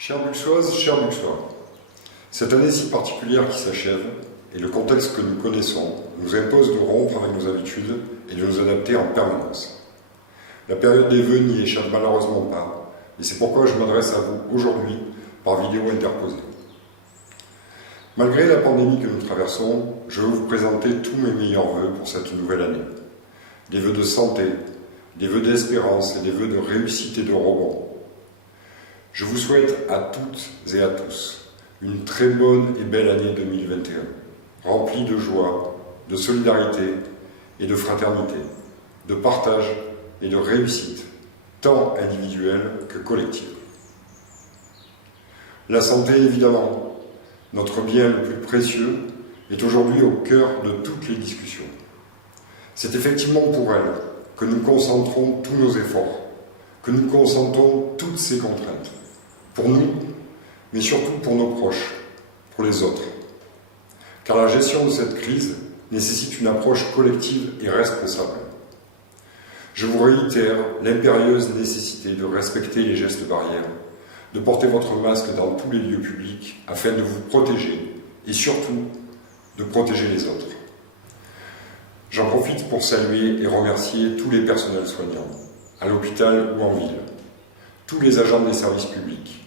Chères Buxoises, chers Buxois, cette année si particulière qui s'achève et le contexte que nous connaissons nous impose de rompre avec nos habitudes et de nous adapter en permanence. La période des vœux n'y échappe malheureusement pas, et c'est pourquoi je m'adresse à vous aujourd'hui par vidéo interposée. Malgré la pandémie que nous traversons, je veux vous présenter tous mes meilleurs vœux pour cette nouvelle année. Des vœux de santé, des vœux d'espérance et des vœux de réussite et de rebond. Je vous souhaite à toutes et à tous une très bonne et belle année 2021, remplie de joie, de solidarité et de fraternité, de partage et de réussite, tant individuelle que collective. La santé, évidemment, notre bien le plus précieux, est aujourd'hui au cœur de toutes les discussions. C'est effectivement pour elle que nous concentrons tous nos efforts, que nous concentrons toutes ces contraintes, pour nous, mais surtout pour nos proches, pour les autres. Car la gestion de cette crise nécessite une approche collective et responsable. Je vous réitère l'impérieuse nécessité de respecter les gestes barrières, de porter votre masque dans tous les lieux publics afin de vous protéger et surtout de protéger les autres. J'en profite pour saluer et remercier tous les personnels soignants, à l'hôpital ou en ville, tous les agents des services publics,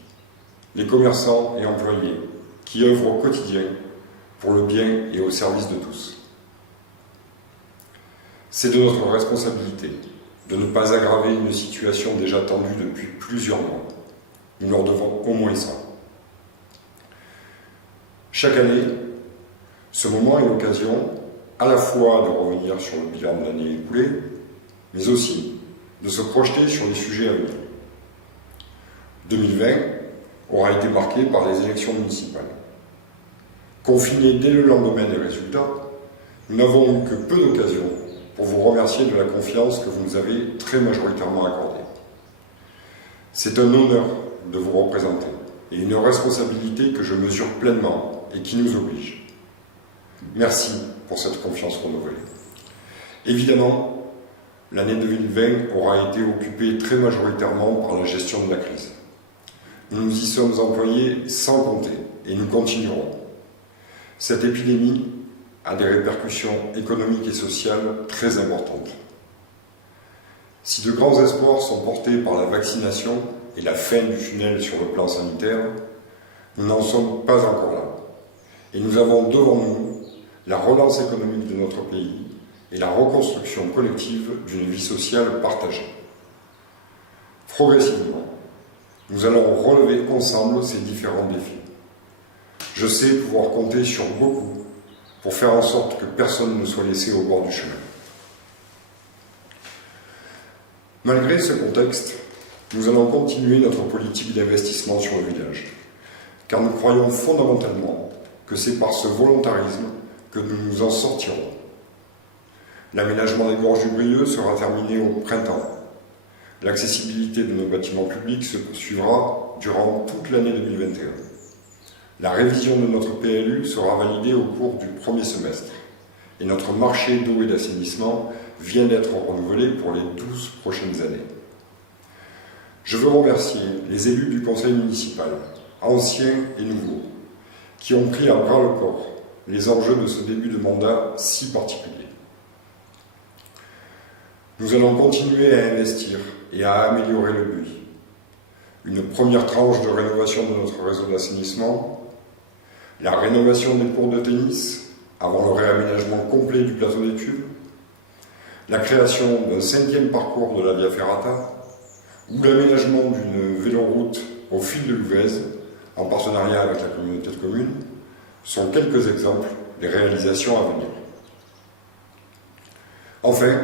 les commerçants et employés qui œuvrent au quotidien pour le bien et au service de tous. C'est de notre responsabilité de ne pas aggraver une situation déjà tendue depuis plusieurs mois. Nous leur devons au moins ça. Chaque année, ce moment est l'occasion à la fois de revenir sur le bilan de l'année écoulée, mais aussi de se projeter sur les sujets à venir. 2020 aura été marqué par les élections municipales. Confinés dès le lendemain des résultats, nous n'avons eu que peu d'occasions pour vous remercier de la confiance que vous nous avez très majoritairement accordée. C'est un honneur de vous représenter et une responsabilité que je mesure pleinement et qui nous oblige. Merci pour cette confiance renouvelée. Évidemment, l'année 2020 aura été occupée très majoritairement par la gestion de la crise. Nous nous y sommes employés sans compter et nous continuerons. Cette épidémie a des répercussions économiques et sociales très importantes. Si de grands espoirs sont portés par la vaccination et la fin du tunnel sur le plan sanitaire, nous n'en sommes pas encore là. Et nous avons devant nous la relance économique de notre pays et la reconstruction collective d'une vie sociale partagée. Progressivement, nous allons relever ensemble ces différents défis. Je sais pouvoir compter sur beaucoup pour faire en sorte que personne ne soit laissé au bord du chemin. Malgré ce contexte, nous allons continuer notre politique d'investissement sur le village, car nous croyons fondamentalement que c'est par ce volontarisme que nous nous en sortirons. L'aménagement des gorges du Brieuc sera terminé au printemps. L'accessibilité de nos bâtiments publics se poursuivra durant toute l'année 2021. La révision de notre PLU sera validée au cours du premier semestre et notre marché d'eau et d'assainissement vient d'être renouvelé pour les 12 prochaines années. Je veux remercier les élus du conseil municipal, anciens et nouveaux, qui ont pris à bras le corps les enjeux de ce début de mandat si particulier. Nous allons continuer à investir et à améliorer le BUI. Une première tranche de rénovation de notre réseau d'assainissement, la rénovation des cours de tennis avant le réaménagement complet du plateau d'études, la création d'un 5e parcours de la Via Ferrata ou l'aménagement d'une véloroute au fil de l'Ouvèze en partenariat avec la communauté de communes sont quelques exemples des réalisations à venir. Enfin,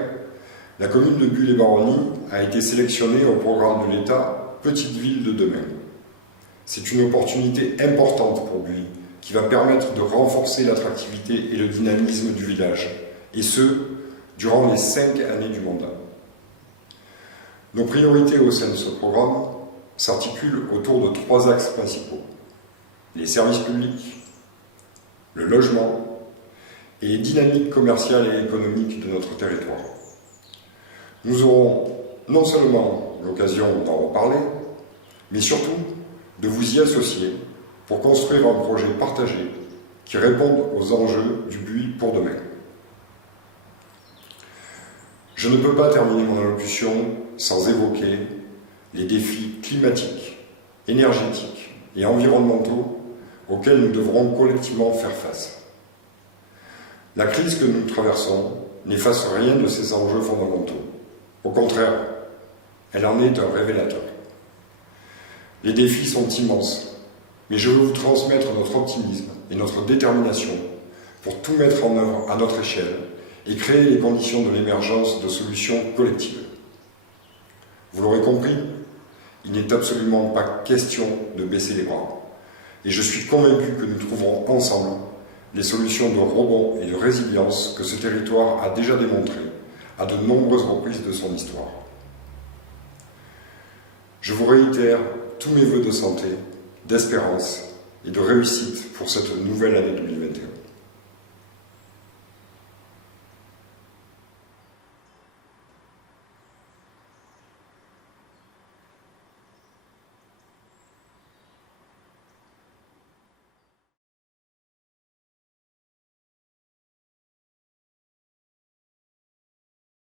la commune de Buis-les-Baronnies a été sélectionnée au programme de l'État Petite Ville de demain. C'est une opportunité importante pour Buis qui va permettre de renforcer l'attractivité et le dynamisme du village, et ce, durant les 5 années du mandat. Nos priorités au sein de ce programme s'articulent autour de 3 axes principaux: les services publics, le logement et les dynamiques commerciales et économiques de notre territoire. Nous aurons non seulement l'occasion d'en reparler, mais surtout de vous y associer pour construire un projet partagé qui réponde aux enjeux du buis pour demain. Je ne peux pas terminer mon allocution sans évoquer les défis climatiques, énergétiques et environnementaux auxquels nous devrons collectivement faire face. La crise que nous traversons n'efface rien de ces enjeux fondamentaux. Au contraire, elle en est un révélateur. Les défis sont immenses, mais je veux vous transmettre notre optimisme et notre détermination pour tout mettre en œuvre à notre échelle et créer les conditions de l'émergence de solutions collectives. Vous l'aurez compris, il n'est absolument pas question de baisser les bras, et je suis convaincu que nous trouverons ensemble les solutions de rebond et de résilience que ce territoire a déjà démontrées à de nombreuses reprises de son histoire. Je vous réitère tous mes vœux de santé, d'espérance et de réussite pour cette nouvelle année 2021.